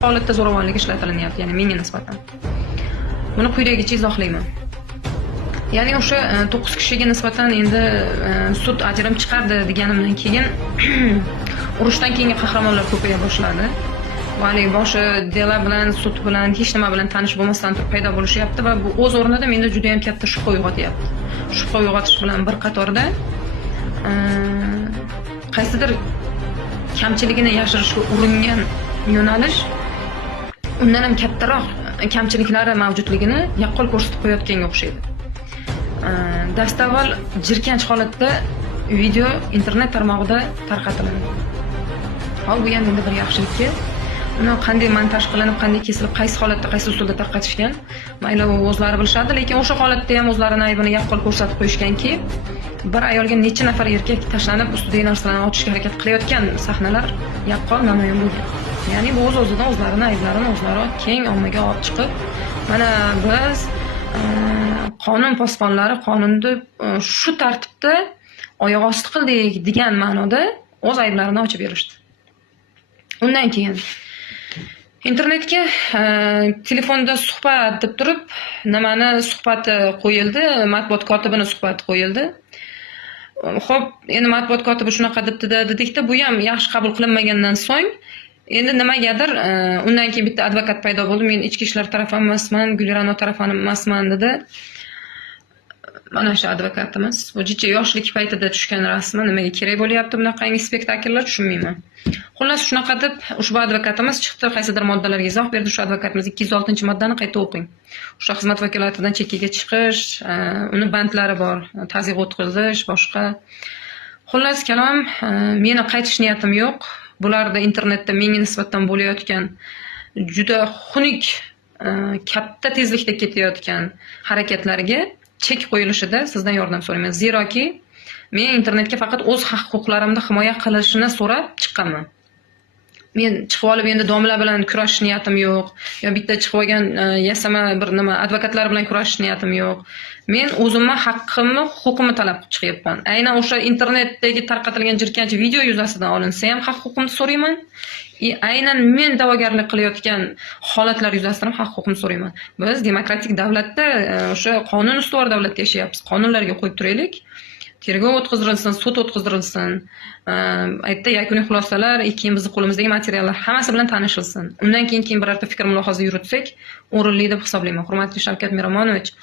holatda zo'ravonlik ishlatilyapti, ya'ni menga nisbatan. Buni quyidagicha izohlayman. Ya'ni o'sha 9 kishiga nisbatan endi sud ajrim chiqardi deganimdan keyin urushdan keyingi qahramonlar ko'paya boshladi. Ya'ni boshi dela bilan, sud bilan, hech nima bilan tanish bo'lmasdan turib paydo bo'lishyapti va bu o'z o'rnida menda juda ham katta shubha uyg'otyapti. Shubha uyg'otish bilan bir qatorda qaysidir kamchiligini yashirishga uringan yo'nalish undan ham kattaroq kamchiliklari mavjudligini yaqqol ko'rsatib qo'yayotganga o'xshaydi. Dastavval jirkanch holatda video internet tarmog'ida tarqatiladi. Hol bu ham endi bir yaxshilikki, uni qanday montaj qilinib, qanday kesilib, qaysi holatda, qaysi usulda tarqatishgan, mayli o'zlari bilishadi, lekin o'sha holatda ham o'zlarining aybini yaqqol ko'rsatib qo'yishganki, bir ayolga necha nafar erkak tashlanib, ustidagi narsalarni ochishga harakat qilayotgan sahnalar yaqqol namoyon bo'lgan. Ya'ni bu o'z-o'zidan o'zlarining ayblarini o'zlari keng ommaga olib chiqib, mana biz qonun posbonlari qonunni shu tartibda oyoq osti qildik degan ma'noda o'z ayblarini ochib berishdi. Undan keyin internetga telefonda suhbat deb turib, nimani suhbati qo'yildi, matbuot kotibining suhbati qo'yildi. Xo'p, endi matbuot kotibi shunaqa debdi-da, dedikda, bu ham yaxshi qabul qilinmagandan so'ng endi nimagadir undan keyin bitta advokat paydo bo'ldi. Men ichki ishlar tarafi emasman, Gulirano tarafi emasman dedi. Mana shu advokatimiz. Bu jicha yoshlik paytida tushgan rasmi nimaga kerak bo'lyapti bunaqangi spektakllar tushunmayman. Xullas shunaqa deb ushbu advokatimiz chiqdi, qaysidir moddalarga izoh berdi. Shu advokatimiz 206-moddani qayta o'qing. O'sha xizmat vakolatidan chekkaga chiqish, uni bandlari bor, tazyiq o'tkazish, boshqa. Xullas kalom, meni qaytish niyatim yo'q. Bularda internetda menga nisbatan bo'layotgan juda xunuk, katta tezlikda ketayotgan harakatlarga chek qo'yilishida sizdan yordam so'rayman. Zeroki men internetga faqat o'z haq-huquqlarimni himoya qilishini so'rab chiqqanman. Men chiqib olib endi domla bilan kurashish niyatim yo'q, yo bitta chiqib olgan yasama bir nima advokatlar bilan kurashish niyatim yo'q. Men o'zimni haqqimni, huquqimni talab qilib chiqyapman. Aynan o'sha internetdagi tarqatilgan jirkanch video yuzasidan olinsa ham haq-huquqimni so'rayman. Aynan men da'vogarlik qilayotgan holatlar yuzasidan ham haq-huquqimni so'rayman. Biz demokratik davlatda, o'sha qonun ustuvor davlatda yashayapmiz. Qonunlarga qo'yib turaylik. Tergov o'tkazilsin, sud o'tkazilsin, aytda yakuniy xulosalar, keyin bizning qo'limizdagi materiallar hammasi bilan tanishilsin. Undan keyin birorta fikr mulohaza yuritsak, o'rinli deb hisoblayman. Hurmatli Shavkat Miromonovich,